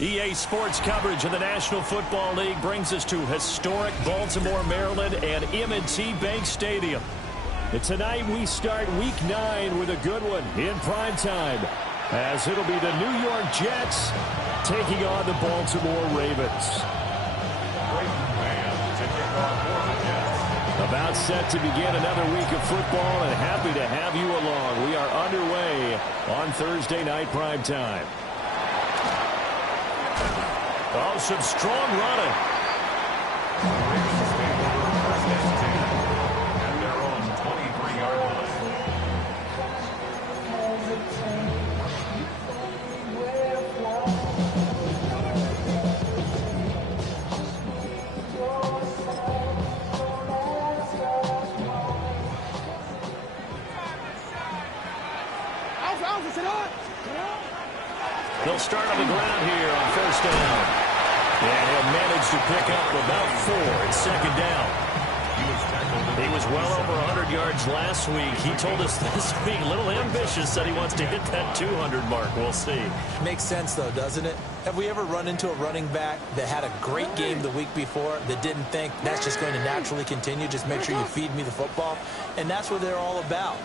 EA Sports coverage of the National Football League brings us to historic Baltimore, Maryland and M&T Bank Stadium. And tonight we start Week 9 with a good one in primetime, as it'll be the New York Jets taking on the Baltimore Ravens. About set to begin another week of football, and happy to have you along. We are underway on Thursday night primetime. Oh, some strong running. And they're on 23-yard line. They'll start on the ground here on first down. And he'll manage to pick up about 4 at second down. He was well over 100 yards last week. He told us this week, a little ambitious, said he wants to hit that 200 mark. We'll see. Makes sense, though, doesn't it? Have we ever run into a running back that had a great game the week before that didn't think that's just going to naturally continue? Just make sure you feed me the football. And that's what they're all about.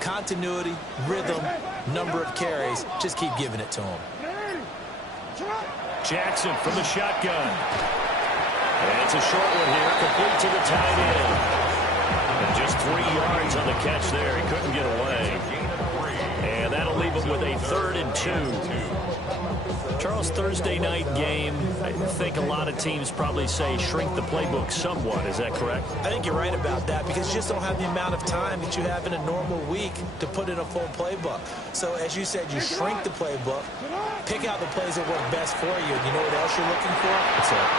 Continuity, rhythm, number of carries. Just keep giving it to him. Jackson from the shotgun. And it's a short one here, complete to the tight end. And just 3 yards on the catch there. He couldn't get away. And that'll leave him with a 3rd and 2. Charles, Thursday night game, I think a lot of teams probably say shrink the playbook somewhat. Is that correct? I think you're right about that, because you just don't have the amount of time that you have in a normal week to put in a full playbook. So, as you said, you shrink the playbook, pick out the plays that work best for you. And you know what else you're looking for?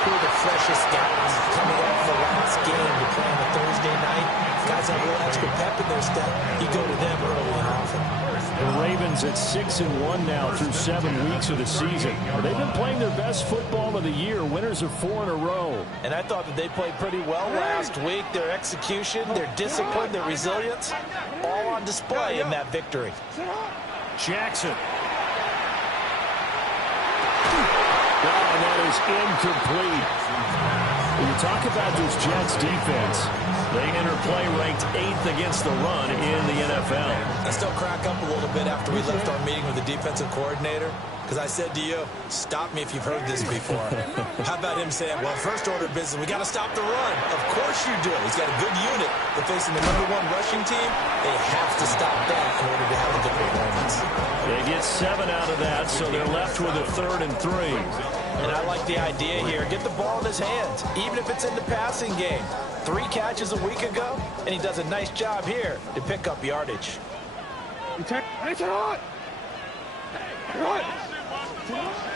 Who are the freshest guys coming off the last game to play on a Thursday night? Guys have a little extra pep in their step. You go to them early and often. The Ravens at 6-1 now through 7 weeks of the season. They've been playing their best football of the year. Winners of 4 in a row. And I thought that they played pretty well last week. Their execution, their discipline, their resilience, all on display in that victory. Jackson. Oh, that is incomplete. When you talk about this Jets defense, they enter play ranked 8th against the run in the NFL. I still crack up a little bit after we left our meeting with the defensive coordinator, because I said to you, stop me if you've heard this before. How about him saying, well, first order of business, we got to stop the run. Of course you do. He's got a good unit. They're facing the #1 rushing team. They have to stop that in order to have a good performance. They get 7 out of that, so they're left with a 3rd and 3. And I like the idea here. Get the ball in his hands, even if it's in the passing game. 3 catches a week ago, and he does a nice job here to pick up yardage.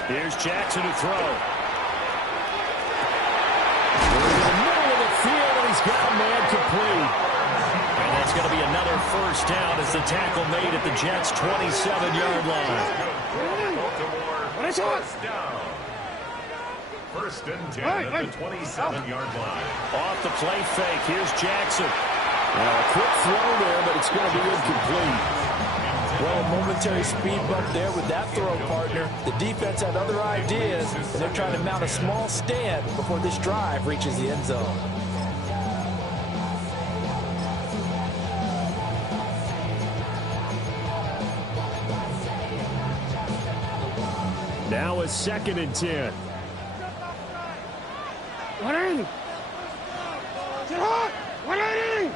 Here's Jackson to throw. In the middle of the field, and he's got a man complete. And that's going to be another first down as the tackle made at the Jets' 27-yard line. First down. First and 10 at the 27-yard line. Off the play fake. Here's Jackson. Now a quick throw there, but it's going to be incomplete. Well, a momentary speed bump there with that throw, partner. The defense had other ideas, and they're trying to mount a small stand before this drive reaches the end zone. Now a 2nd and 10. What inning? Get hot! What inning?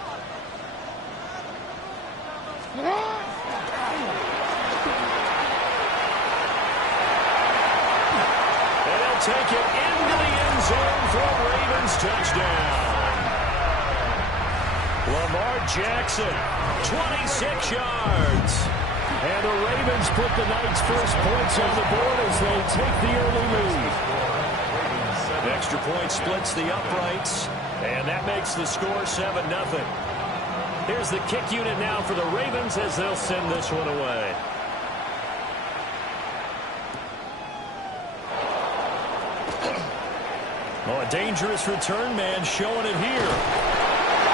Get hot! And he'll take it into the end zone for a Ravens touchdown. Lamar Jackson, 26 yards. And the Ravens put the night's first points on the board as they take the early lead. Extra point splits the uprights, and that makes the score 7-0. Here's the kick unit now for the Ravens as they'll send this one away. Oh, a dangerous return man showing it here.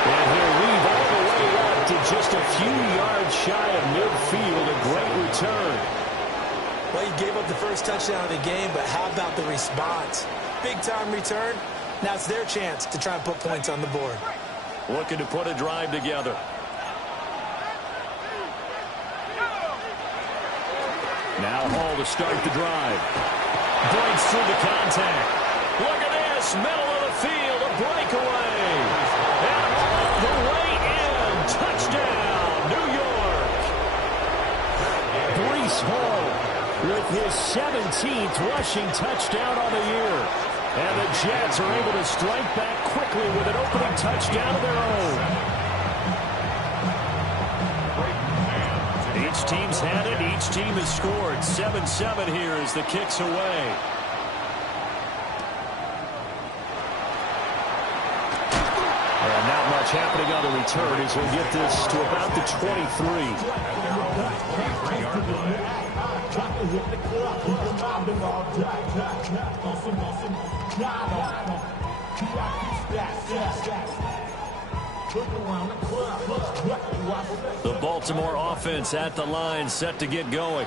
And he'll weave all the way up to just a few yards shy of midfield. A great return. Well, you gave up the first touchdown of the game, but how about the response? Big-time return. Now it's their chance to try and put points on the board. Looking to put a drive together. Now Hall to start the drive. Breaks through the contact. Look at this. Middle of the field. A breakaway. And all the way in. Touchdown, New York. Breece Hall with his 17th rushing touchdown on the year. And the Jets are able to strike back quickly with an opening touchdown of their own. Each team's had it. Each team has scored. 7-7 here as the kick's away. And not much happening on the return as he'll get this to about the 23. The Baltimore offense at the line, set to get going.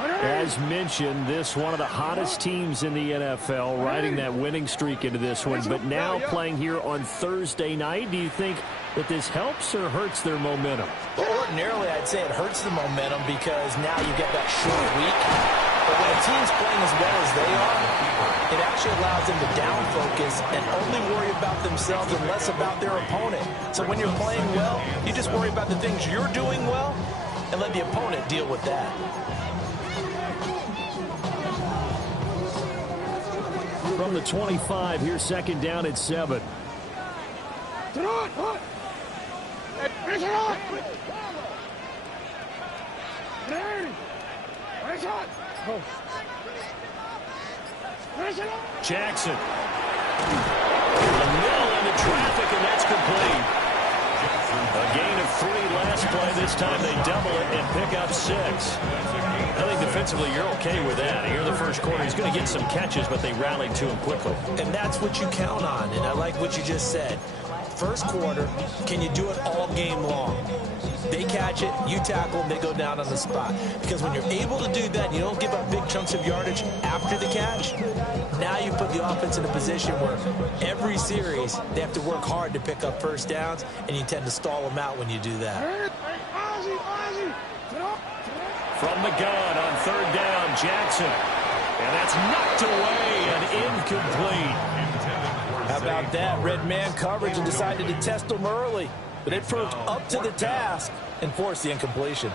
As mentioned, this one of the hottest teams in the NFL, riding that winning streak into this one, but now playing here on Thursday night. Do you think that this helps or hurts their momentum? Well, ordinarily, I'd say it hurts the momentum because now you get that short week. But when a team's playing as well as they are, it actually allows them to down focus and only worry about themselves and less about their opponent. So when you're playing well, you just worry about the things you're doing well and let the opponent deal with that. From the 25, here's second down at 7. Jackson. In the middle into traffic, and that's complete. A gain of 3 last play. This time they double it and pick up 6. I think defensively you're okay with that. Here in the first quarter, he's going to get some catches, but they rallied to him quickly. And that's what you count on, and I like what you just said. First quarter, can you do it all game long? They catch it, you tackle them, they go down on the spot. Because when you're able to do that, you don't give up big chunks of yardage after the catch, now you put the offense in a position where every series they have to work hard to pick up first downs, and you tend to stall them out when you do that. From the gun on third down, Jackson. And that's knocked away and incomplete. How about that? Red man coverage and decided to test them early. But it proved up to the task and forced the incompletion.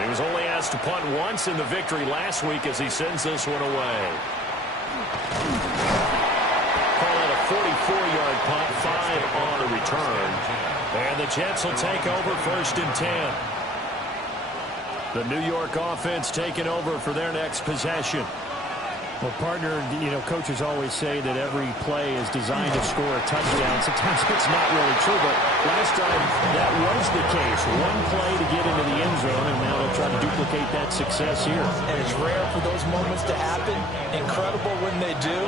He was only asked to punt once in the victory last week as he sends this one away. Call it a 44-yard punt, 5 on the return. And the Jets will take over first and 10. The New York offense taking over for their next possession. Well, partner, coaches always say that every play is designed to score a touchdown. Sometimes it's not really true, but last time that was the case. One play to get into the end zone, and now they'll try to duplicate that success here. And it's rare for those moments to happen. Incredible when they do.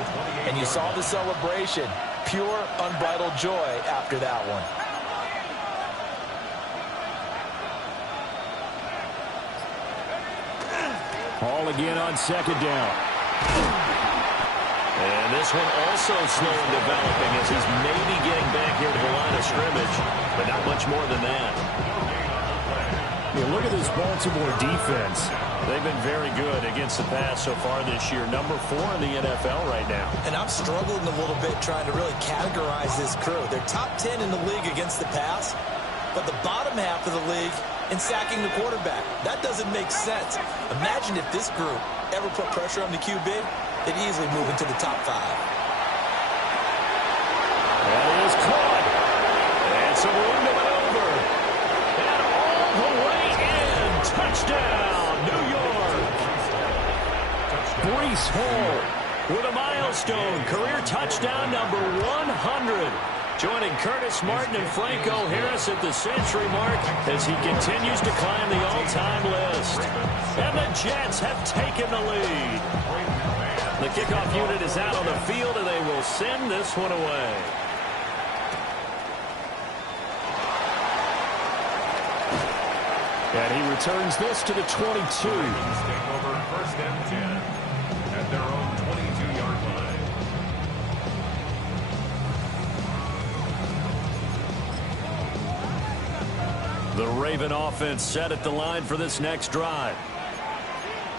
And you saw the celebration. Pure, unbridled joy after that one. Hall again on second down. And this one also slow in developing as he's maybe getting back here to the line of scrimmage, but not much more than that. Look at this Baltimore defense. They've been very good against the pass so far this year. Number 4 in the NFL right now. And I'm struggling a little bit trying to really categorize this crew. They're top 10 in the league against the pass, but the bottom half of the league in sacking the quarterback. That doesn't make sense. Imagine if this group ever put pressure on the QB, they'd easily move into the top 5. That is caught. And some room to maneuver. And all the way in. Touchdown, New York. Breece Hall with a milestone. Career touchdown number 100. Joining Curtis Martin and Franco Harris at the century mark as he continues to climb the all-time list. And the Jets have taken the lead. The kickoff unit is out on the field, and they will send this one away. And he returns this to the 22. Take over 1st and 10 at their own 22-yard line. The Raven offense set at the line for this next drive.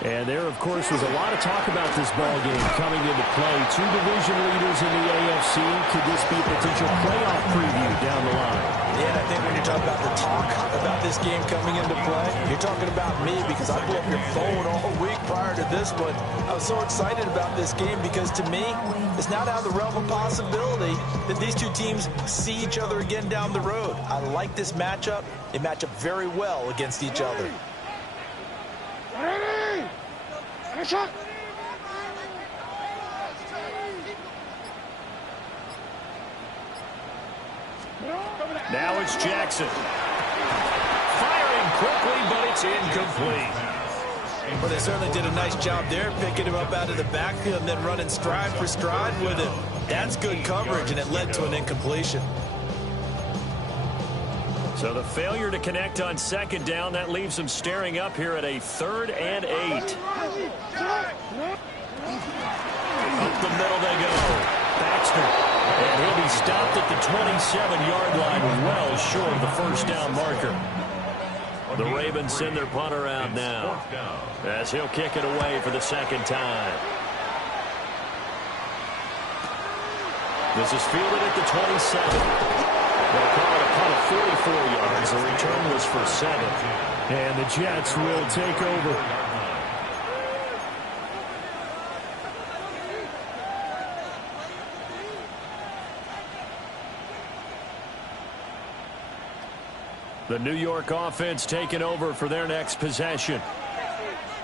And there, of course, was a lot of talk about this ball game coming into play. Two division leaders in the AFC. Could this be a potential playoff preview down the line? Yeah, and I think when you're talking about the talk about this game coming into play, you're talking about me because I blew up your phone all week prior to this one. I was so excited about this game because to me, it's not out of the realm of possibility that these two teams see each other again down the road. I like this matchup. They match up very well against each other. Now it's Jackson. Firing quickly, but it's incomplete. Well, they certainly did a nice job there, picking him up out of the backfield and then running stride for stride with him. That's good coverage, and it led to an incompletion. So the failure to connect on 2nd down, that leaves them staring up here at a 3rd and 8. Up the middle they go. Baxter. And he'll be stopped at the 27-yard line, well short of the 1st down marker. The Ravens send their punter out now, as he'll kick it away for the 2nd time. This is fielded at the 27. They'll call it a punt of 44 yards. The return was for 7. And the Jets will take over. The New York offense taking over for their next possession.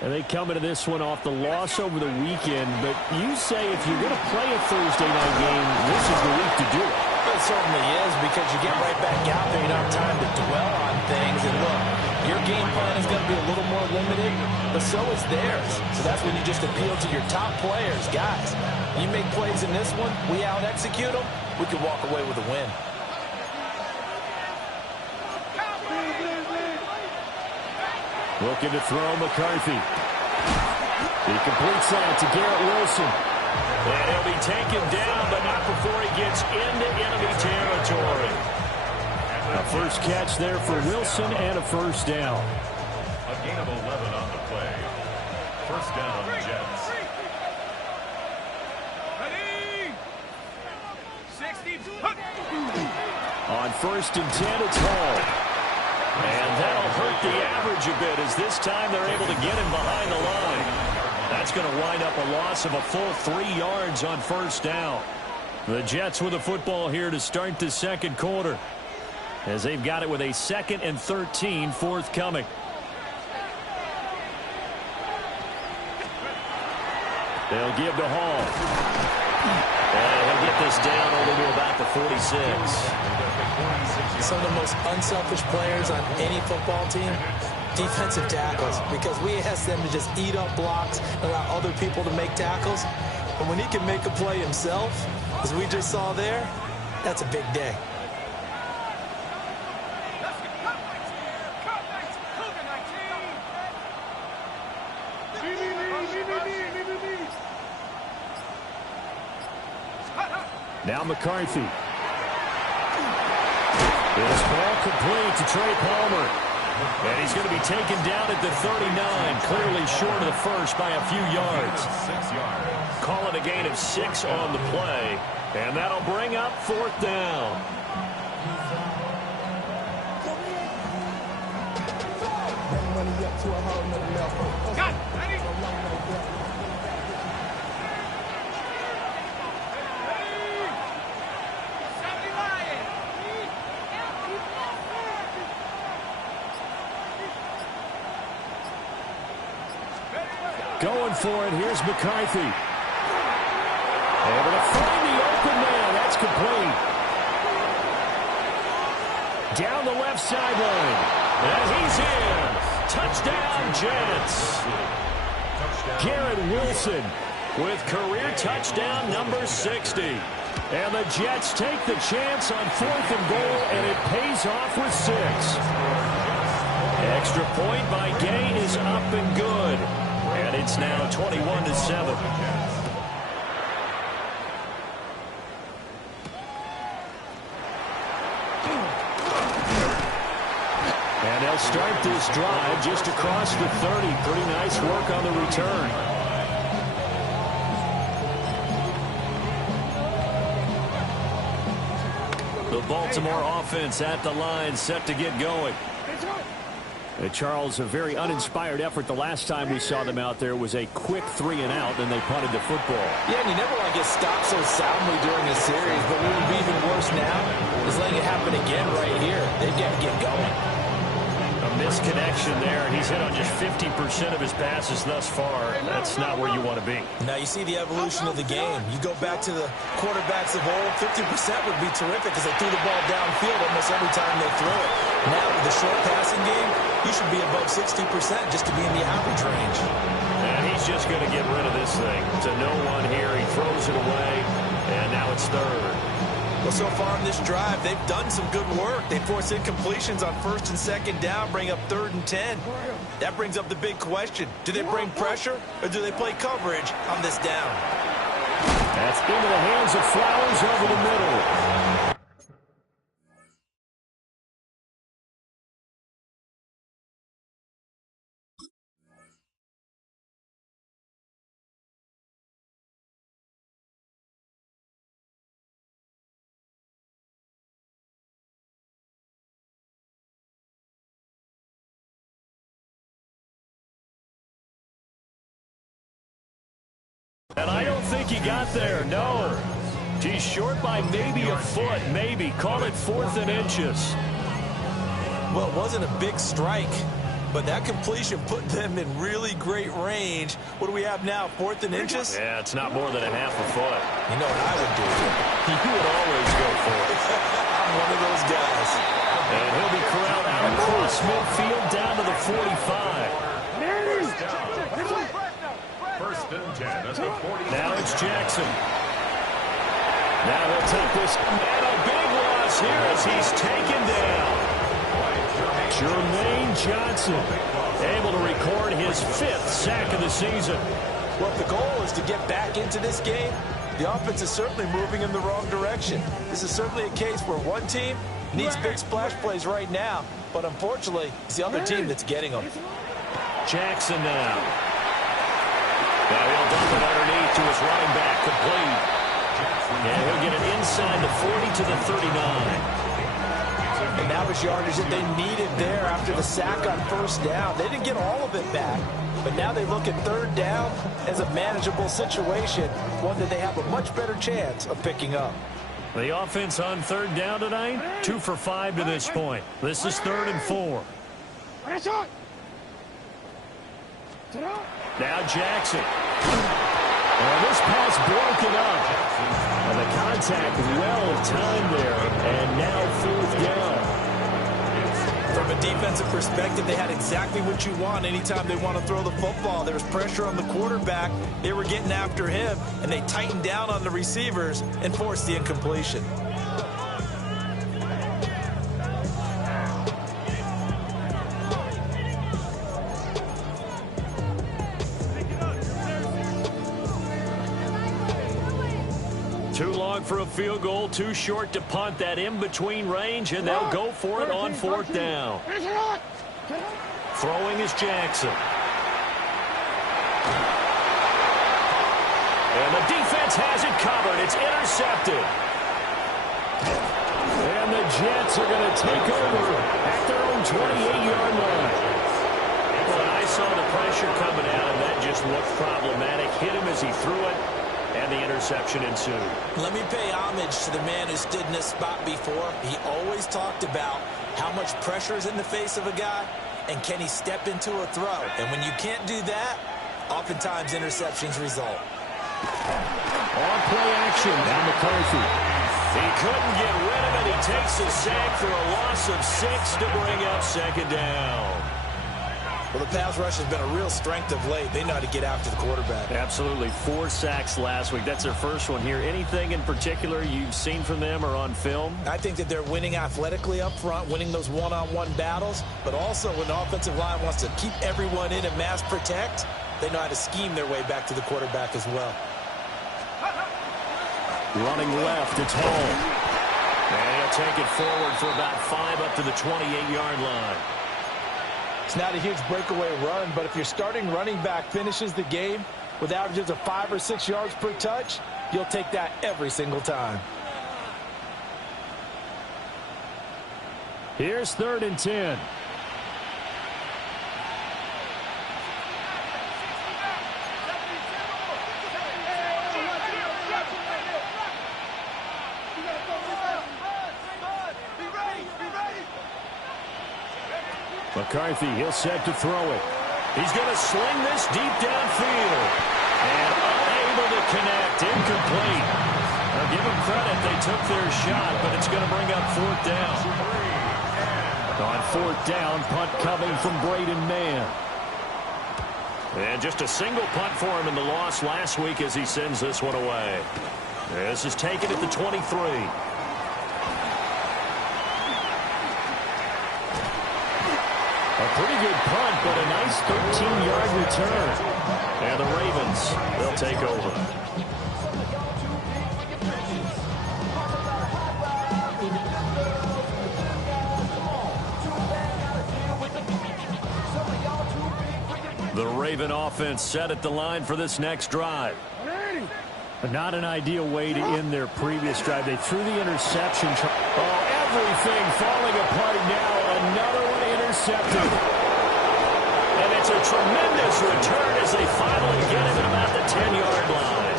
And they come into this one off the loss over the weekend. But you say if you're going to play a Thursday night game, this is the week to do it. It certainly is, because you get right back out there. You don't have time to dwell on things. And look, your game plan is going to be a little more limited, but so is theirs. So that's when you just appeal to your top players. Guys, you make plays in this one, we out-execute them, we can walk away with a win. Looking to throw McCarthy. He completes that to Garrett Wilson. And he'll be taken down, but not before he gets into enemy territory. A first catch there for Wilson and a 1st down. A gain of 11 on the play. 1st down, Jets. On 1st and 10, it's Hall. And that'll hurt the average a bit, as this time they're able to get him behind the line. That's going to wind up a loss of a full 3 yards on 1st down. The Jets with the football here to start the 2nd quarter, as they've got it with a 2nd and 13 forthcoming. They'll give to Hall. And he'll get this down only to about the 46. Some of the most unselfish players on any football team, defensive tackles, because we ask them to just eat up blocks and allow other people to make tackles. And when he can make a play himself, as we just saw there, that's a big day. Now McCarthy. This ball complete to Trey Palmer. And he's going to be taken down at the 39, clearly short of the 1st by a few yards. 6 yards. Call it a gain of 6 on the play, and that'll bring up 4th down. Going for it. Here's McCarthy. Able to find the open man. That's complete. Down the left sideline. And he's in. Touchdown, Jets. Garrett Wilson With career touchdown number 60. And the Jets take the chance on 4th and goal, and it pays off with 6. Extra point by Gay is up and good. And it's now 21-7. And they'll start this drive just across the 30. Pretty nice work on the return. The Baltimore offense at the line, set to get going. Charles, a very uninspired effort. The last time we saw them out there was a quick 3-and-out, and they punted the football. Yeah, and you never want to get stopped so soundly during a series, but what would be even worse now is letting it happen again right here. They've got to get going. A misconnection there. He's hit on just 50% of his passes thus far. That's not where you want to be. Now you see the evolution of the game. You go back to the quarterbacks of old, 50% would be terrific because they threw the ball downfield almost every time they threw it. Now with the short passing game, you should be above 60% just to be in the average range. And he's just going to get rid of this thing. To no one here. He throws it away, and now it's third. Well, so far in this drive, they've done some good work. They force incompletions on first and second down, bring up 3rd and 10. That brings up the big question. Do they bring pressure, or do they play coverage on this down? That's into the hands of Flowers over the middle. And I don't think he got there, no. He's short by maybe a foot, maybe. Call it 4th and inches. Well, it wasn't a big strike, but that completion put them in really great range. What do we have now, 4th and inches? Yeah, it's not more than a half a foot. You know what I would do? You would always go for it. I'm one of those guys. And he'll be corralled out across midfield down to the 45. First and 10 at the 40. Now it's Jackson. Now he'll take this. And a big loss here as he's taken down. Jermaine Johnson Able to record his 5th sack of the season. Well, if the goal is to get back into this game, the offense is certainly moving in the wrong direction. This is certainly a case where one team needs big splash plays right now, but unfortunately, it's the other team that's getting them. Jackson now. Now he'll dump it underneath to his running back, complete. And he'll get it inside the 40 to the 39. And that was yardage that they needed there after the sack on first down. They didn't get all of it back, but now they look at 3rd down as a manageable situation, one that they have a much better chance of picking up. The offense on 3rd down tonight, 2 for 5 to this point. This is 3rd and 4. Now Jackson. And this pass broken up. And the contact well timed there. And now 4th down. From a defensive perspective, they had exactly what you want anytime they want to throw the football. There was pressure on the quarterback. They were getting after him, and they tightened down on the receivers and forced the incompletion. Too long for a field goal, too short to punt. That in-between range, and they'll go for it on 4th down. Throwing is Jackson. And the defense has it covered. It's intercepted. And the Jets are going to take over at their own 28-yard line. Well, I saw the pressure coming out, and that just looked problematic. Hit him as he threw it. And the interception ensued. Let me pay homage to the man who stood in this spot before. He always talked about how much pressure is in the face of a guy, and can he step into a throw. And when you can't do that, oftentimes interceptions result. On play action, now McCarthy. He couldn't get rid of it. He takes a sack for a loss of 6 to bring up 2nd down. Well, the pass rush has been a real strength of late. They know how to get after the quarterback. Absolutely. 4 sacks last week. That's their first one here. Anything in particular you've seen from them or on film? I think that they're winning athletically up front, winning those one-on-one battles, but also when the offensive line wants to keep everyone in and mass protect, they know how to scheme their way back to the quarterback as well. Running left, it's Hall. And he'll take it forward for about 5 up to the 28-yard line. It's not a huge breakaway run, but if your starting running back finishes the game with averages of 5 or 6 yards per touch, you'll take that every single time. Here's 3rd and 10. McCarthy, he'll set to throw it. He's going to sling this deep downfield. And unable to connect. Incomplete. Now give them credit. They took their shot, but it's going to bring up 4th down. On 4th down, punt coming from Braden Mann. And just a single punt for him in the loss last week as he sends this one away. This is taken at the 23. A pretty good punt, but a nice 13-yard return. And the Ravens, they'll take over. The Raven offense set at the line for this next drive. Not an ideal way to end their previous drive. They threw the interception. Oh, everything falling apart now. Another one intercepted. And it's a tremendous return as they finally get him at about the 10-yard line.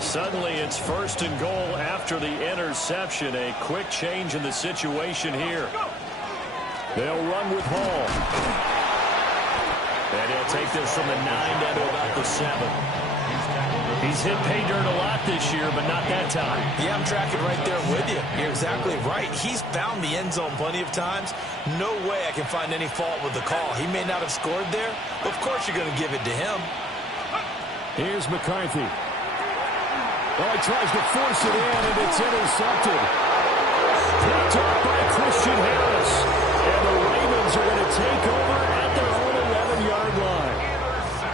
Suddenly it's 1st and goal after the interception. A quick change in the situation here. They'll run with Hall. And he'll take this from the 9 down to about the 7. He's hit pay dirt a lot this year, but not that time. Yeah, I'm tracking right there with you. You're exactly right. He's found the end zone plenty of times. No way I can find any fault with the call. He may not have scored there, but of course you're going to give it to him. Here's McCarthy. Oh, he tries to force it in, and it's intercepted. Picked up by Christian Harris. And the Ravens are going to take over at their own 11-yard line.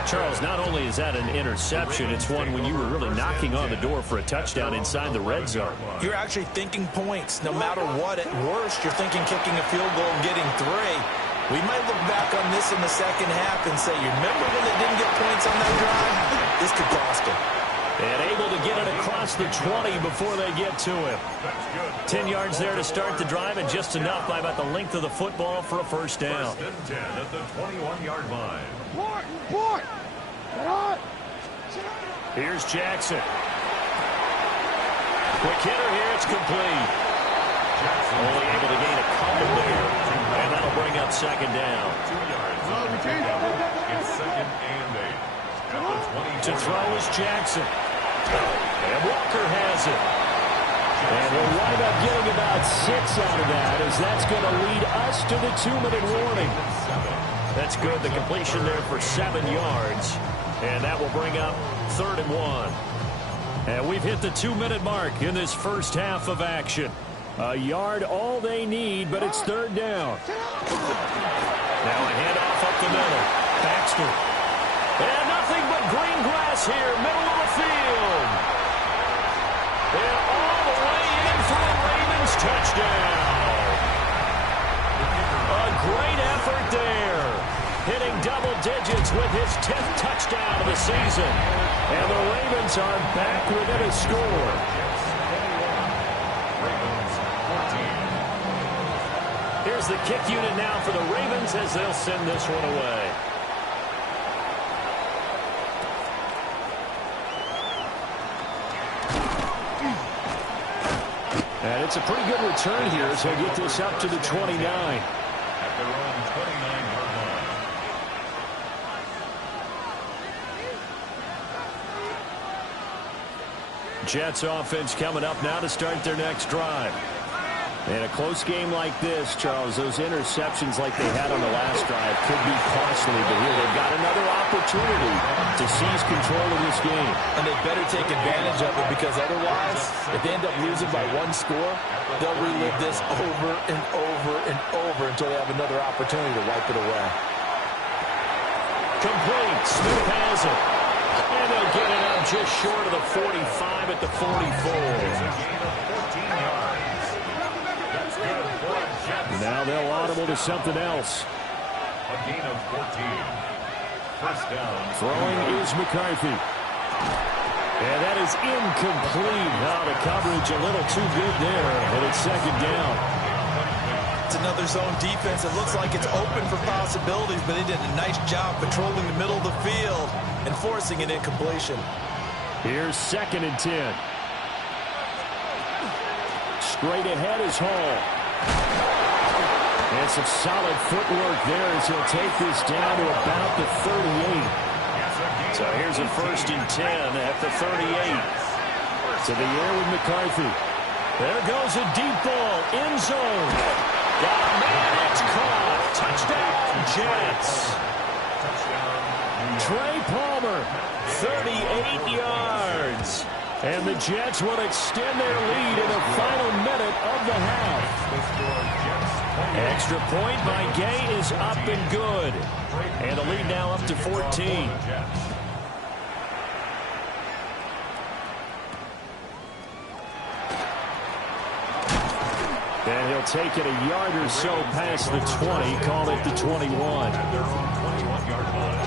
Charles, not only is that an interception, it's one when you were really knocking on the door for a touchdown inside the red zone. You're actually thinking points. No matter what, at worst, you're thinking kicking a field goal and getting 3. We might look back on this in the second half and say, you remember when they didn't get points on that drive? This could cost them. And able to get it across the 20 before they get to him. 10 yards there to start the drive, and just enough by about the length of the football for a 1st down. 1st and 10 at the 21-yard line. Here's Jackson. Quick hitter here, it's complete. Only able to gain a couple there, and that'll bring up 2nd down. 2 yards on the pickup. It's 2nd and 8. To throw is Jackson. And Walker has it. And we'll wind up getting about 6 out of that, as that's going to lead us to the 2-minute warning. That's good. The completion there for 7 yards. And that will bring up 3rd and 1. And we've hit the 2-minute mark in this first half of action. A yard all they need, but it's 3rd down. Now a handoff up the middle. Baxter. And nothing but green grass here, middle of the field. And all the way in for a Ravens touchdown. A great effort there. Hitting double digits with his 10th touchdown of the season. And the Ravens are back within a score. Here's the kick unit now for the Ravens as they'll send this one away. And it's a pretty good return here as they get this up to the 29. At their own 29-yard line. Jets offense coming up now to start their next drive. In a close game like this, Charles, those interceptions like they had on the last drive could be costly, but here they've got another opportunity to seize control of this game. And they better take advantage of it, because otherwise, if they end up losing by one score, they'll relive this over and over and over until they have another opportunity to wipe it away. Complete. Smith has it. And they'll get it up just short of the 45 at the 44. Now they'll audible to something else. A gain of 14. First down. Throwing is McCarthy. And that is incomplete. Now the coverage a little too good there, and it's second down. It's another zone defense. It looks like it's open for possibilities, but they did a nice job patrolling the middle of the field and forcing an incompletion. Here's 2nd and 10. Straight ahead is Hall. And some solid footwork there as he'll take this down to about the 38. So here's a 1st and 10 at the 38. To the air with McCarthy. There goes a deep ball. End zone. Got a man. It's caught. Touchdown, Jets. Trey Palmer, 38 yards. And the Jets will extend their lead in the final minute of the half. Extra point by Gay is up and good. And the lead now up to 14. And he'll take it a yard or so past the 20, call it the 21. At their own 21-yard line.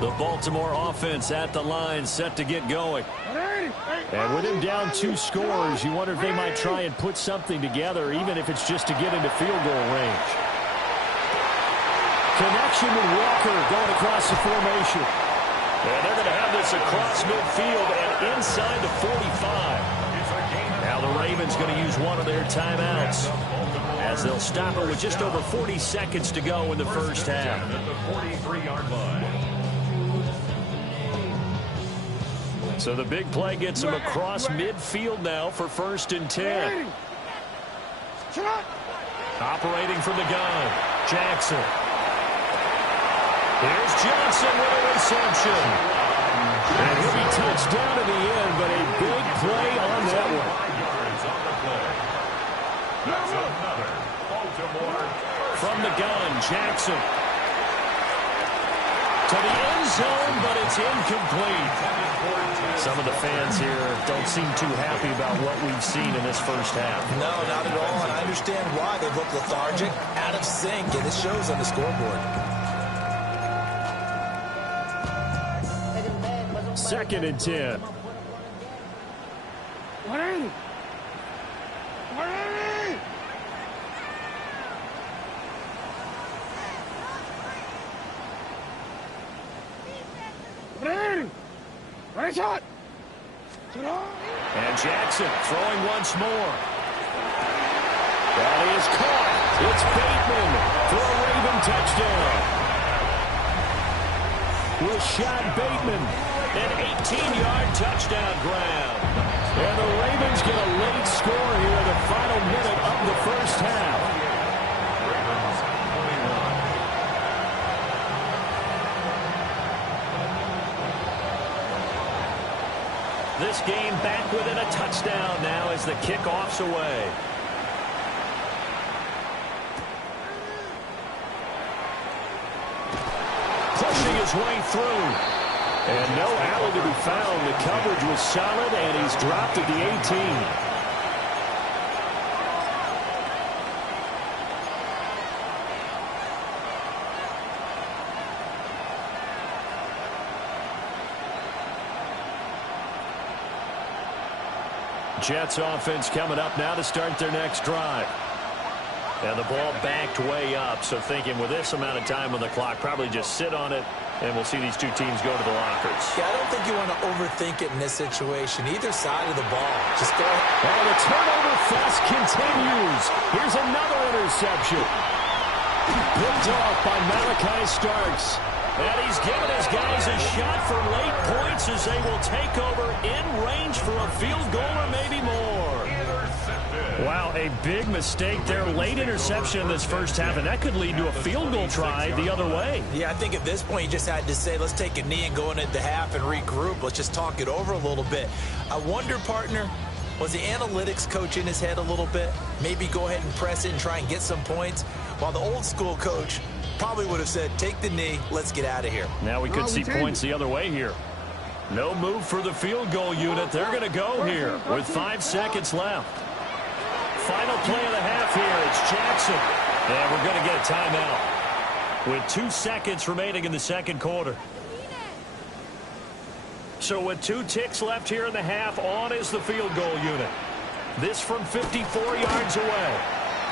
The Baltimore offense at the line, set to get going. And with him down 2 scores, you wonder if they might try and put something together, even if it's just to get into field goal range. Connection with Walker going across the formation. And they're going to have this across midfield and inside the 45. Now the Ravens going to use one of their timeouts, as they'll stop it with just over 40 seconds to go in the first half. At the 43-yard line. So the big play gets him across midfield now for 1st and 10. Operating from the gun, Jackson. Here's Johnson with a reception. And he'll be touched down in the end, but a big play on that one. 5 yards on the play. That's another Baltimore. From the gun, Jackson. To the end zone, but it's incomplete. Some of the fans here don't seem too happy about what we've seen in this first half. No, not at all, and I understand why. They look lethargic, out of sync, and it shows on the scoreboard. 2nd and 10. And Jackson throwing once more. That is caught. It's Bateman for a Raven touchdown. Rashad Bateman, an 18-yard touchdown grab. And the Ravens get a late score here in the final minute of the first half. This game back within a touchdown now as the kickoff's away. Pushing his way through. And no alley to be found. The coverage was solid, and he's dropped at the 18. Jets offense coming up now to start their next drive. And the ball backed way up, so thinking with this amount of time on the clock, probably just sit on it, and we'll see these two teams go to the lockers. Yeah, I don't think you want to overthink it in this situation. Either side of the ball. Just go ahead. And the turnover fest continues. Here's another interception. Picked off by Malachi Starks. And he's given his guys a shot for late points as they will take over in range for a field goal or maybe more. Wow, a big mistake there. Late interception in this first half, and that could lead to a field goal try the other way. Yeah, I think at this point you just had to say, let's take a knee and go into the half and regroup. Let's just talk it over a little bit. I wonder, partner, was the analytics coach in his head a little bit? Maybe go ahead and press it and try and get some points, while the old school coach probably would have said, take the knee, let's get out of here. Now we could see points the other way here. No move for the field goal unit. They're going to go here with 5 seconds left. Final play of the half here. It's Jackson. And we're going to get a timeout with 2 seconds remaining in the second quarter. So with 2 ticks left here in the half, on is the field goal unit. This from 54 yards away.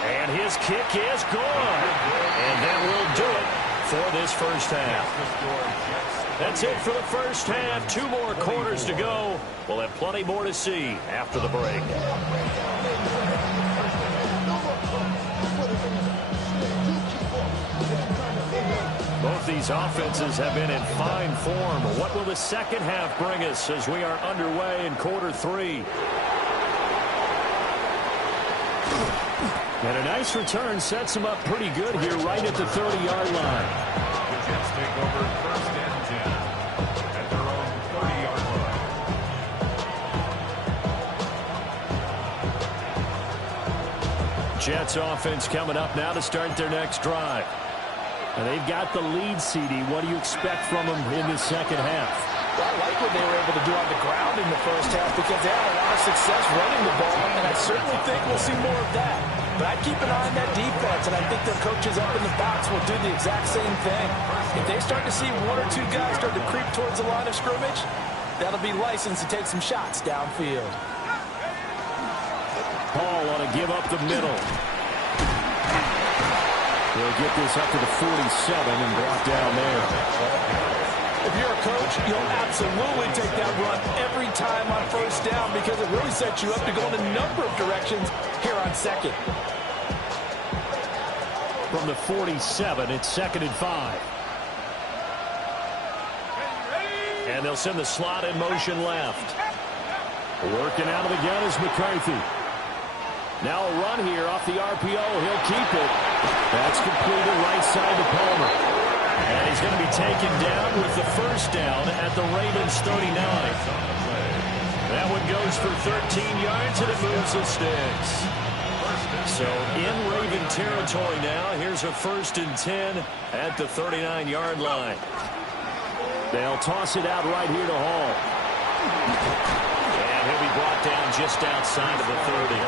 And his kick is good. And that will do it for this first half. That's it for the first half. 2 more quarters to go. We'll have plenty more to see after the break. Both these offenses have been in fine form. What will the second half bring us as we are underway in quarter 3? And a nice return sets them up pretty good here right at the 30-yard line. The Jets take over first and 10 at their own 30-yard line. Jets offense coming up now to start their next drive. And they've got the lead, CD. What do you expect from them in the second half? Well, I like what they were able to do on the ground in the first half because they had a lot of success running the ball, and I certainly think we'll see more of that. But I'd keep an eye on that defense, and I think their coaches up in the box will do the exact same thing. If they start to see 1 or 2 guys start to creep towards the line of scrimmage, that'll be licensed to take some shots downfield. Paul on a give up the middle. They'll get this up to the 47 and brought down there. If you're a coach, you'll absolutely take that run every time on first down because it really sets you up to go in a number of directions here on second. From the 47, it's 2nd and 5. And they'll send the slot in motion left. Working out of the gun is McCarthy. Now a run here off the RPO. He'll keep it. That's completed right side to Palmer. And he's going to be taken down with the first down at the Ravens 39. That one goes for 13 yards, and it moves the sticks. So in Raven territory now. Here's a 1st and 10 at the 39-yard line. They'll toss it out right here to Hall. And he'll be brought down just outside of the 30.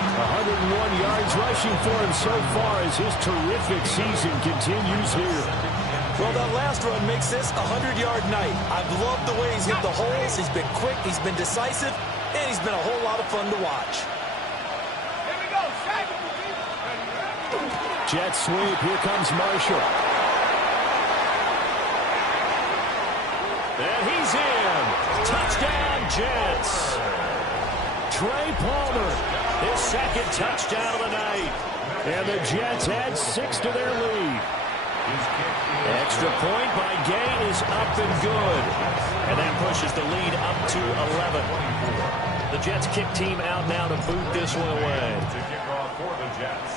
101 yards rushing for him so far as his terrific season continues here. Well, that last run makes this a 100-yard night. I've loved the way he's hit the holes. He's been quick, he's been decisive, and he's been a whole lot of fun to watch. Here we go. Jet sweep. Here comes Marshall. And he's in. Touchdown, Jets. Trey Palmer, His 2nd touchdown of the night. and the Jets add 6 to their lead. Extra point by Gay is up and good. And that pushes the lead up to 11. The Jets kick team out now to boot this one away. To kick off for the Jets.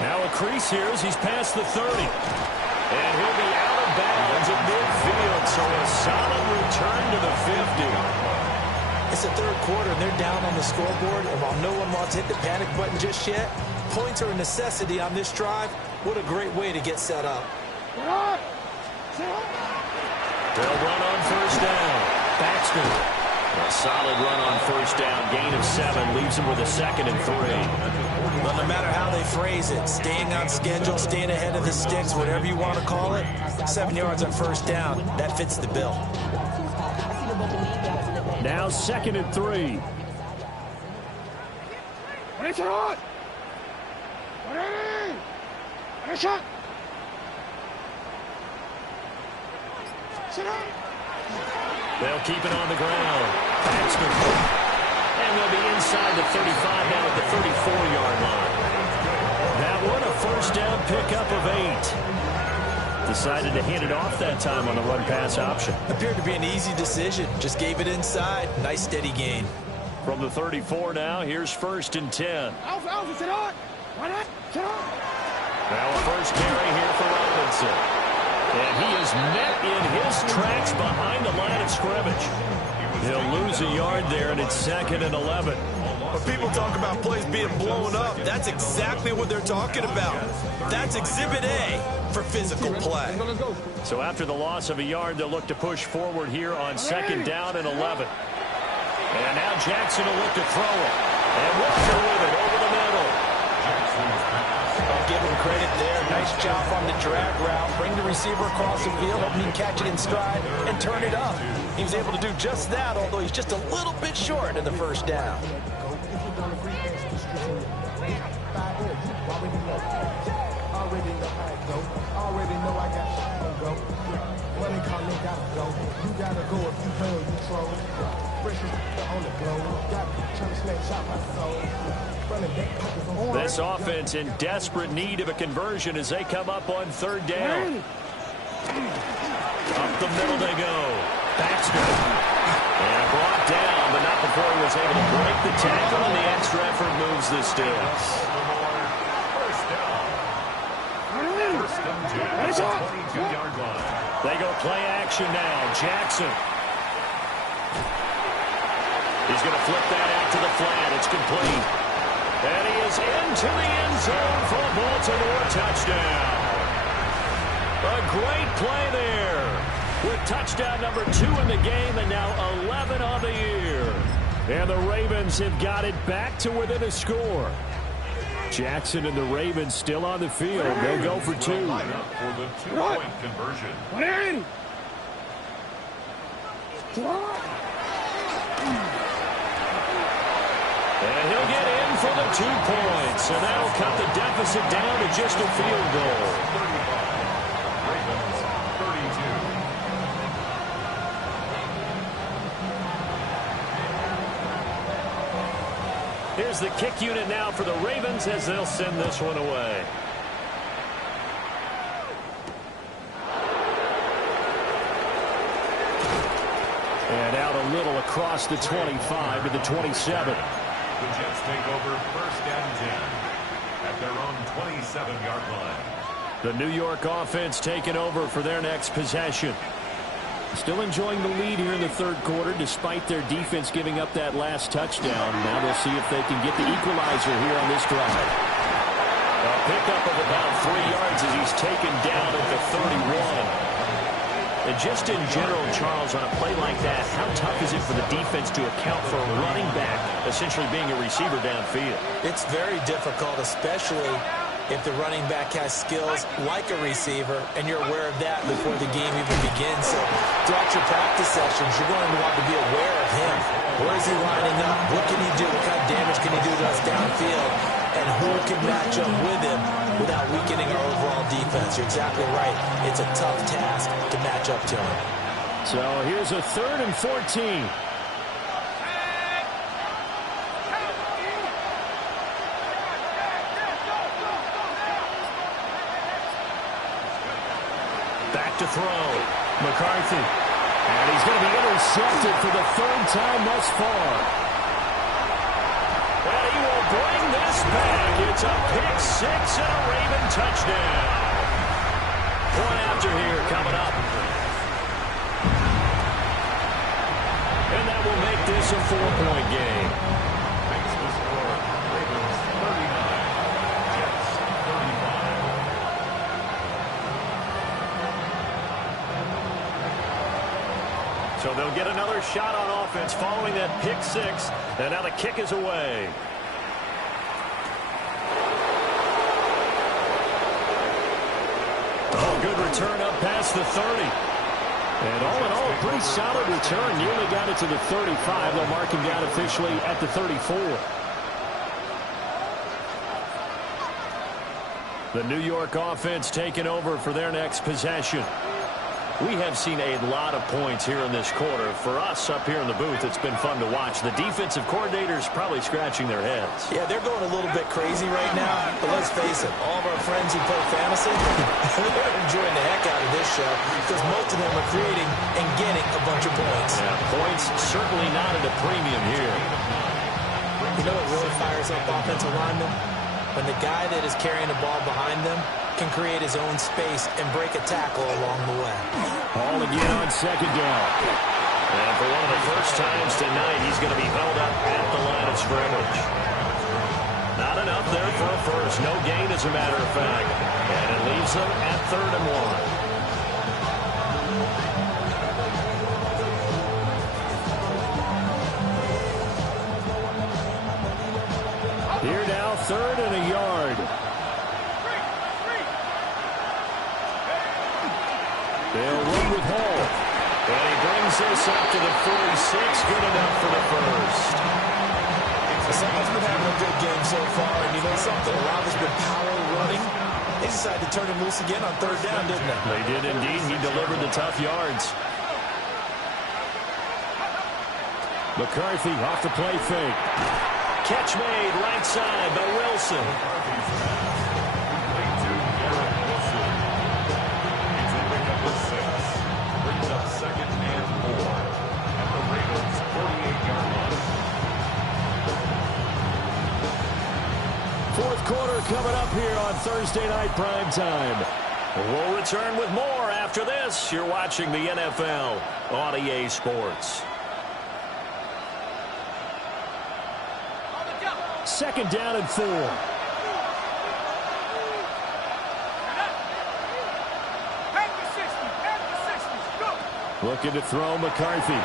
Now a crease here as he's past the 30. And he'll be out of bounds at midfield. So a solid return to the 50. It's the 3rd quarter, and they're down on the scoreboard. And while no one wants to hit the panic button just yet, points are a necessity on this drive. What a great way to get set up. They'll run on first down. Baxter. A solid run on first down. Gain of 7 leaves him with a 2nd and 3. Well, no matter how they phrase it, staying on schedule, staying ahead of the sticks, whatever you want to call it, 7 yards on first down, that fits the bill. Now 2nd and 3. They'll keep it on the ground. Baxter. And they'll be inside the 35 now at the 34-yard line. one, a first down pickup of 8. Decided to hand it off that time on the run-pass option. Appeared to be an easy decision. Just gave it inside. Nice steady gain. From the 34 now, here's 1st and 10. Now a first carry here for Robinson. And he is met in his tracks behind the line of scrimmage. He'll lose a yard there, and it's 2nd and 11. When people talk about plays being blown up, that's exactly what they're talking about. That's Exhibit A for physical play. So after the loss of a yard, they'll look to push forward here on 2nd down and 11. And now Jackson will look to throw it. And Walker with it over the middle. I'll give him credit there. Nice job on the drag route. Bring the receiver across the field, help him catch it in stride, and turn it up. He was able to do just that, although he's just a little bit short of the first down. This offense in desperate need of a conversion as they come up on 3rd down. Up the middle they go. Baxter. And brought down, but not before he was able to break the tackle, and the extra effort moves the sticks. First and 10 at the 22-yard line. They go play action now. Jackson. He's going to flip that out to the flat. It's complete. And he is into the end zone for a Baltimore touchdown. A great play there with touchdown number 2 in the game and now 11 on the year. And the Ravens have got it back to within a score. Jackson and the Ravens still on the field. They'll go for 2. For the 2-point conversion. And he'll get in for the 2 points, and that'll cut the deficit down to just a field goal. 35. Ravens 32. Here's the kick unit now for the Ravens as they'll send this one away. And out a little across the 25 to the 27. The Jets take over 1st and 10 at their own 27-yard line. The New York offense taking over for their next possession. Still enjoying the lead here in the 3rd quarter despite their defense giving up that last touchdown. Now they'll see if they can get the equalizer here on this drive. A pickup of about 3 yards as he's taken down at the 31. And just in general, Charles, on a play like that, how tough is it for the defense to account for a running back essentially being a receiver downfield? It's very difficult, especially if the running back has skills like a receiver, and you're aware of that before the game even begins. So throughout your practice sessions, you're going to want to be aware of him. Where is he lining up? What can he do? What kind of damage can he do to us downfield? And who can match up with him without weakening our overall defense? You're exactly right. It's a tough task to match up to him. So here's a 3rd and 14. Back to throw. McCarthy. And he's going to be intercepted for the 3rd time thus far. Well, he will bring this back. It's a pick 6 and a Raven touchdown. Point after here coming up. And that will make this a 4-point game. Makes the score Ravens 39, Jets 35. So they'll get another shot on offense following that pick 6. And now the kick is away. Oh, good return up past the 30. And all in all, a pretty solid return. Nearly got it to the 35. They'll mark him down officially at the 34. The New York offense taking over for their next possession. We have seen a lot of points here in this quarter. For us up here in the booth, it's been fun to watch. The defensive coordinators probably scratching their heads. Yeah, they're going a little bit crazy right now. But let's face it, all of our friends who play fantasy, they're enjoying the heck out of this show because most of them are creating and getting a bunch of points. Yeah, points certainly not at a premium here. You know what really fires up offensive linemen? When the guy that is carrying the ball behind them can create his own space and break a tackle along the way. Ball again on second down. And for one of the first times tonight, he's going to be held up at the line of scrimmage. Not enough there for a first. No gain, as a matter of fact. And it leaves them at 3rd and 1. Here now, 3rd and a yard. They'll run with Hall. And he brings this up to the 46. Good enough for the first. Someone's been having a good game so far. And you know something? A lot of it's been power running. They decided to turn him loose again on 3rd down, didn't they? They did indeed. He delivered the tough yards. McCarthy off the play fake. Catch made right side by Wilson. Brings up 2nd and 4 at the Ravens' 48-yard line. 4th quarter coming up here on Thursday Night Prime Time. We'll return with more after this. You're watching the NFL on EA Sports. 2nd down and 4. Looking to throw McCarthy.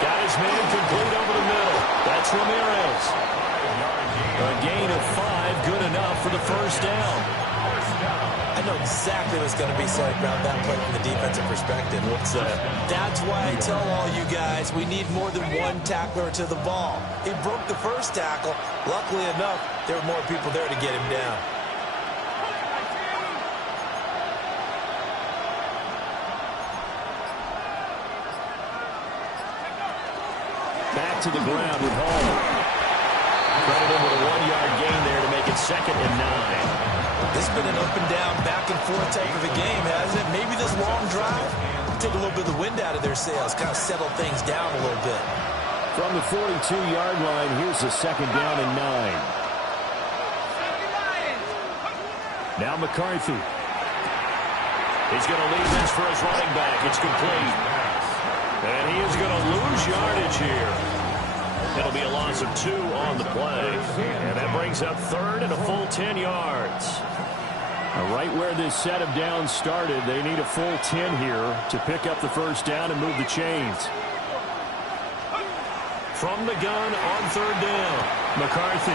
Got his man complete over the middle. That's Ramirez. A gain of 5, good enough for the first down. I know exactly what's going to be said about that play from the defensive perspective. What's that? That's why I tell all you guys we need more than one tackler to the ball. He broke the first tackle. Luckily enough, there were more people there to get him down. Back to the ground with Hall. Credited with a 1-yard gain there to make it 2nd and 9. This has been an up and down, back and forth type of a game, hasn't it? Maybe this long drive take a little bit of the wind out of their sails, kind of settle things down a little bit. From the 42-yard line, here's the 2nd down and 9. Now McCarthy. He's going to leave this for his running back. It's complete. And he is going to lose yardage here. It'll be a loss of 2 on the play. And that brings up 3rd and a full 10 yards. Right where this set of downs started, they need a full 10 here to pick up the first down and move the chains. From the gun on 3rd down, McCarthy.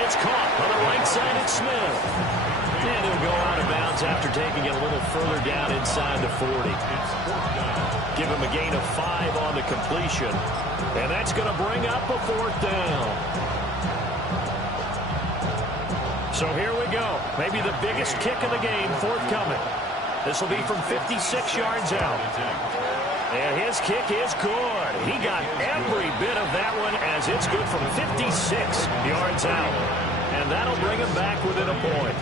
It's caught on the right side at Smith. And he'll go out of bounds after taking it a little further down inside the 40. Give him a gain of 5 on the completion. And that's going to bring up a 4th down. So here we go. Maybe the biggest kick of the game forthcoming. This will be from 56 yards out. And his kick is good. He got every bit of that one as it's good from 56 yards out. And that'll bring him back within a point.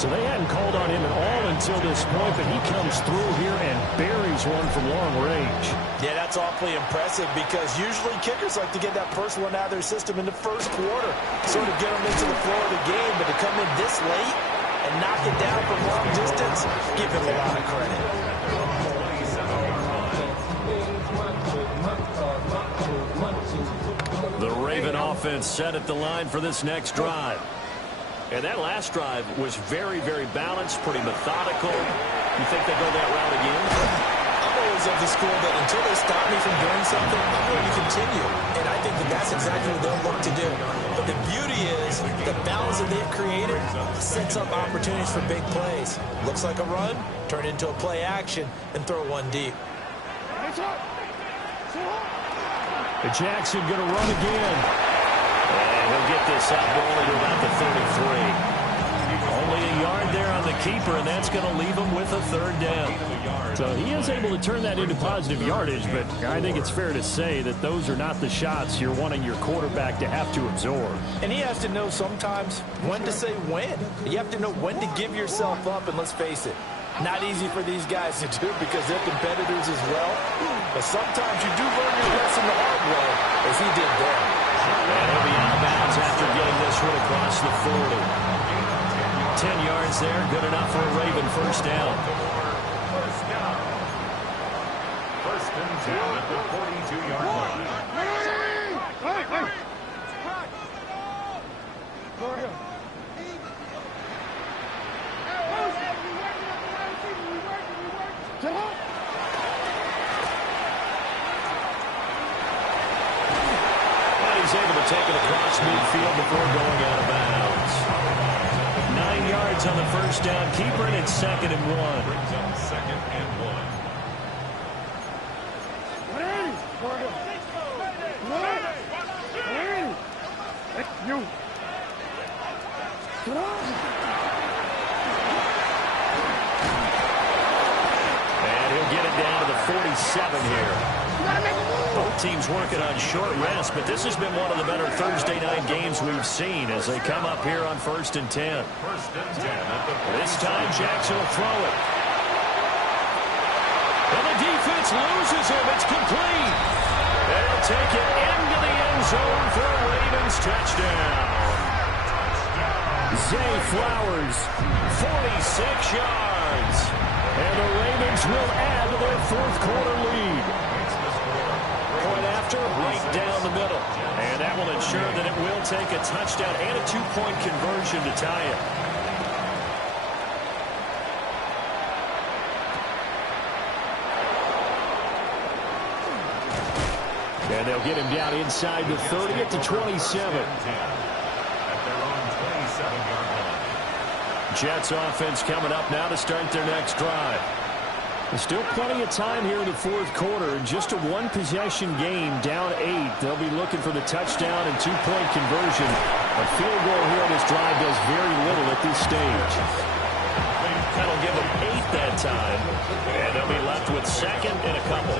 So they hadn't called on him at all until this point, but he comes through here and buries one from long range. Yeah, that's awfully impressive because usually kickers like to get that first one out of their system in the first quarter, sort of get them into the flow of the game, but to come in this late and knock it down from long distance, give him a lot of credit. The Raven offense set at the line for this next drive. And that last drive was very, very balanced, pretty methodical. You think they go that route again? I'm always of the school that until they stop me from doing something, I'm going to continue. And I think that that's exactly what they'll look to do. But the beauty is the balance that they've created sets up opportunities for big plays. Looks like a run, turn into a play action, and throw one deep. Jackson going to run again. And he'll get this out going to about the 33. Only a yard there on the keeper, and that's going to leave him with a third down. So he is able to turn that into positive yardage, but I think it's fair to say that those are not the shots you're wanting your quarterback to have to absorb. And he has to know sometimes when to say when. You have to know when to give yourself up, and let's face it, not easy for these guys to do because they're competitors as well. But sometimes you do learn your lesson the hard way, as he did there. And he'll be out of bounds after getting this one across the 40. 10 yards there, good enough for a Raven first down. First and 10 at the 42-yard line. He's able to take it across midfield before going out of bounds. 9 yards on the first down. Keeper, and it's 2nd and 1. Brings up 2nd and 1. And he'll get it down to the 47 here. Both teams working on short rest, but this has been one of the better Thursday night games we've seen as they come up here on 1st and 10. First and 10 at the 42. This time Jackson will throw it. And the defense loses him. It's complete. And he'll take it into the end zone for a Ravens touchdown. Zay Flowers, 46 yards. and the Ravens will add to their fourth quarter lead. Point after, right down the middle. And that will ensure that it will take a touchdown and a two-point conversion to tie it. And they'll get him down inside the 30 at the 27. Jets offense coming up now to start their next drive. There's still plenty of time here in the fourth quarter. In just a one-possession game, down 8. They'll be looking for the touchdown and two-point conversion. A field goal here on this drive does very little at this stage. That'll give them 8 that time. And they'll be left with second and a couple.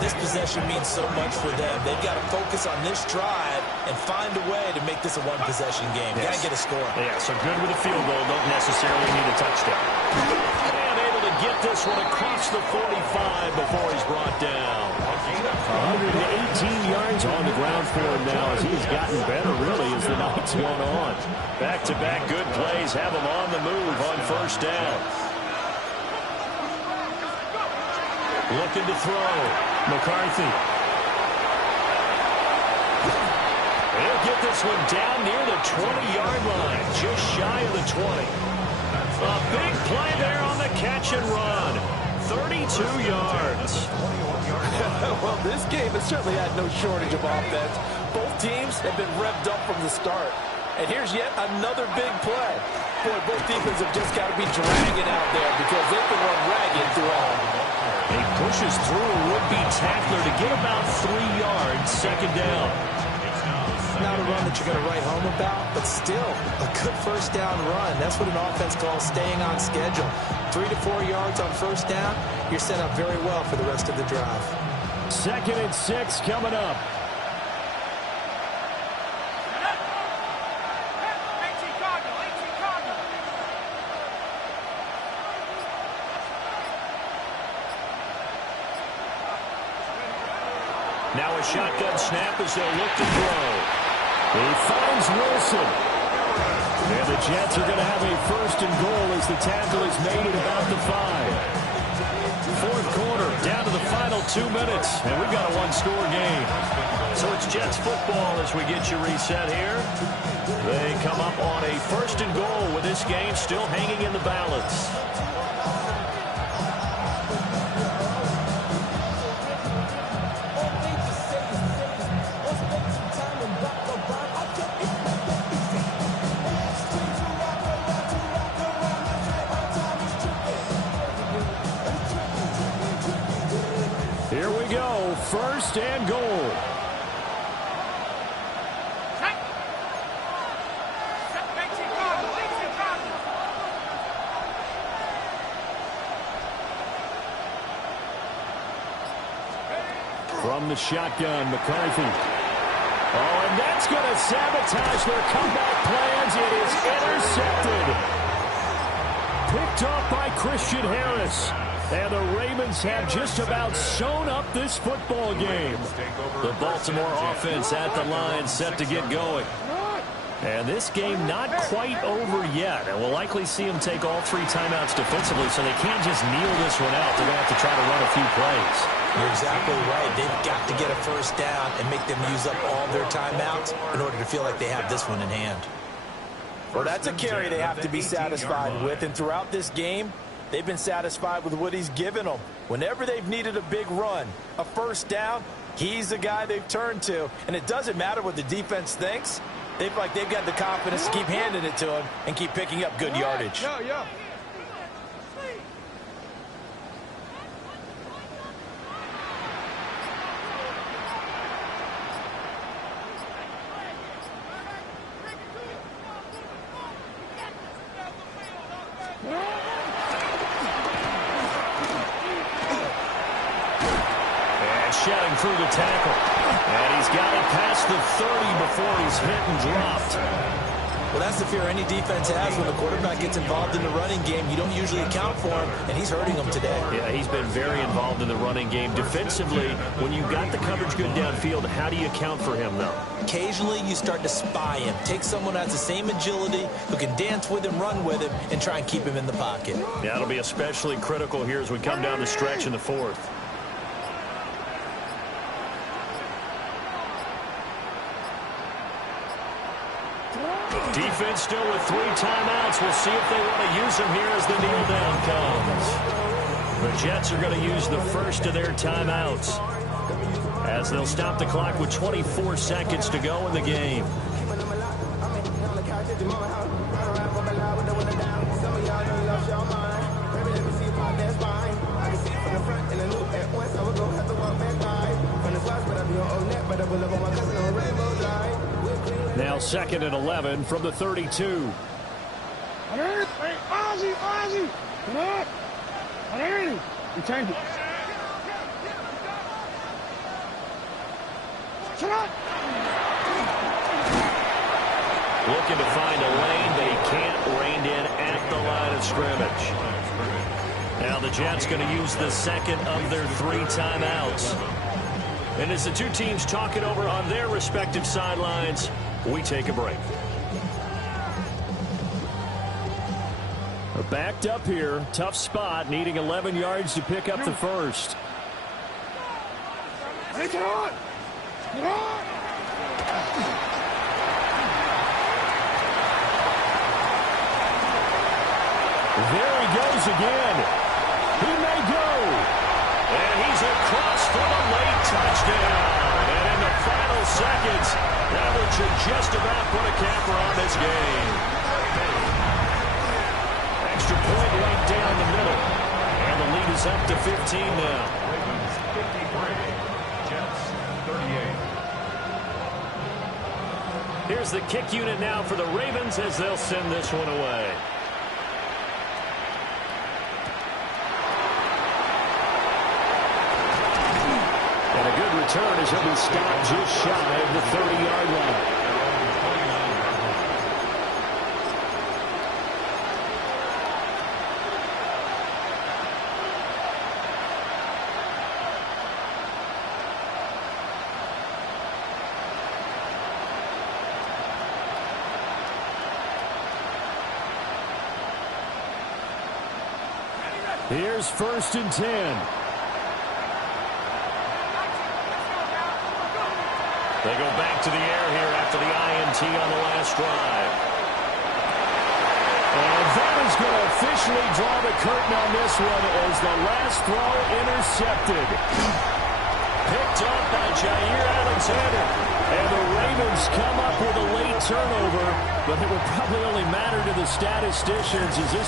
This possession means so much for them. They've got to focus on this drive and find a way to make this a one-possession game. Yes. Got to get a score. Yeah, so good with a field goal. Don't necessarily need a touchdown. And able to get this one across the 45 before he's brought down. 118 yards on the ground for him now as he's gotten better, really, as the night's gone on. Back-to-back good plays have him on the move on first down. Looking to throw. McCarthy. He'll get this one down near the 20-yard line, just shy of the 20. A big play there on the catch and run. 32 yards. Well, this game has certainly had no shortage of offense. Both teams have been revved up from the start. And here's yet another big play. Boy, both defenses have just got to be dragging out there because they can run ragged throughout. He pushes through a would-be tackler to get about 3 yards, second down. Not a run that you're going to write home about, but still a good first down run. That's what an offense calls staying on schedule. 3 to 4 yards on first down, you're set up very well for the rest of the drive. 2nd and 6 coming up. Now a shotgun snap as they'll look to throw. He finds Wilson. And the Jets are going to have a first and goal as the tackle is made at about the 5. Fourth quarter, down to the final 2 minutes, and we've got a one-score game. So it's Jets football as we get you reset here. They come up on a first and goal with this game still hanging in the balance. Here we go, first and goal. From the shotgun, McCarthy. Oh, and that's going to sabotage their comeback plans. It is intercepted. Picked off by Christian Harris. And the Ravens have just about sewn up this football game. The Baltimore offense at the line, set to get going. And this game not quite over yet. And we'll likely see them take all 3 timeouts defensively, so they can't just kneel this one out. They're going to have to try to run a few plays. You're exactly right. They've got to get a first down and make them use up all their timeouts in order to feel like they have this one in hand. Well, that's a carry they have to be satisfied with. And throughout this game, they've been satisfied with what he's given them. Whenever they've needed a big run, a first down, he's the guy they've turned to. And it doesn't matter what the defense thinks. They feel like they've got the confidence to keep handing it to him and keep picking up good yardage. Shedding through the tackle. And he's got it past the 30 before he's hit and dropped. Well, that's the fear any defense has when the quarterback gets involved in the running game. You don't usually account for him, and he's hurting them today. Yeah, he's been very involved in the running game. Defensively, when you've got the coverage good downfield, how do you account for him, though? Occasionally, you start to spy him. Take someone who has the same agility, who can dance with him, run with him, and try and keep him in the pocket. Yeah, it'll be especially critical here as we come down the stretch in the 4th. Defense still with 3 timeouts. We'll see if they want to use them here as the kneel down comes. The Jets are going to use the first of their timeouts as they'll stop the clock with 24 seconds to go in the game. Now 2nd and 11 from the 32. Ozzy. Come on. Return it. Looking to find a lane, but he can't rein in at the line of scrimmage. Now the Jets going to use the second of their 3 timeouts. And as the 2 teams talk it over on their respective sidelines, we take a break. We're backed up here. Tough spot, needing 11 yards to pick up the first. There he goes again. He may go. And he's across for the late touchdown. And in the final seconds, that one should just about put a capper on this game. Extra point right down the middle. And the lead is up to 15 now. Ravens 53, Jets 38. Here's the kick unit now for the Ravens as they'll send this one away. And a good return as he'll be stopped just shy of the 30-yard line. Here's 1st and 10. They go back to the air here after the INT on the last drive. And that is going to officially draw the curtain on this one as the last throw intercepted. Picked up by Jair Alexander. And the Ravens come up with a late turnover, but it will probably only matter to the statisticians as this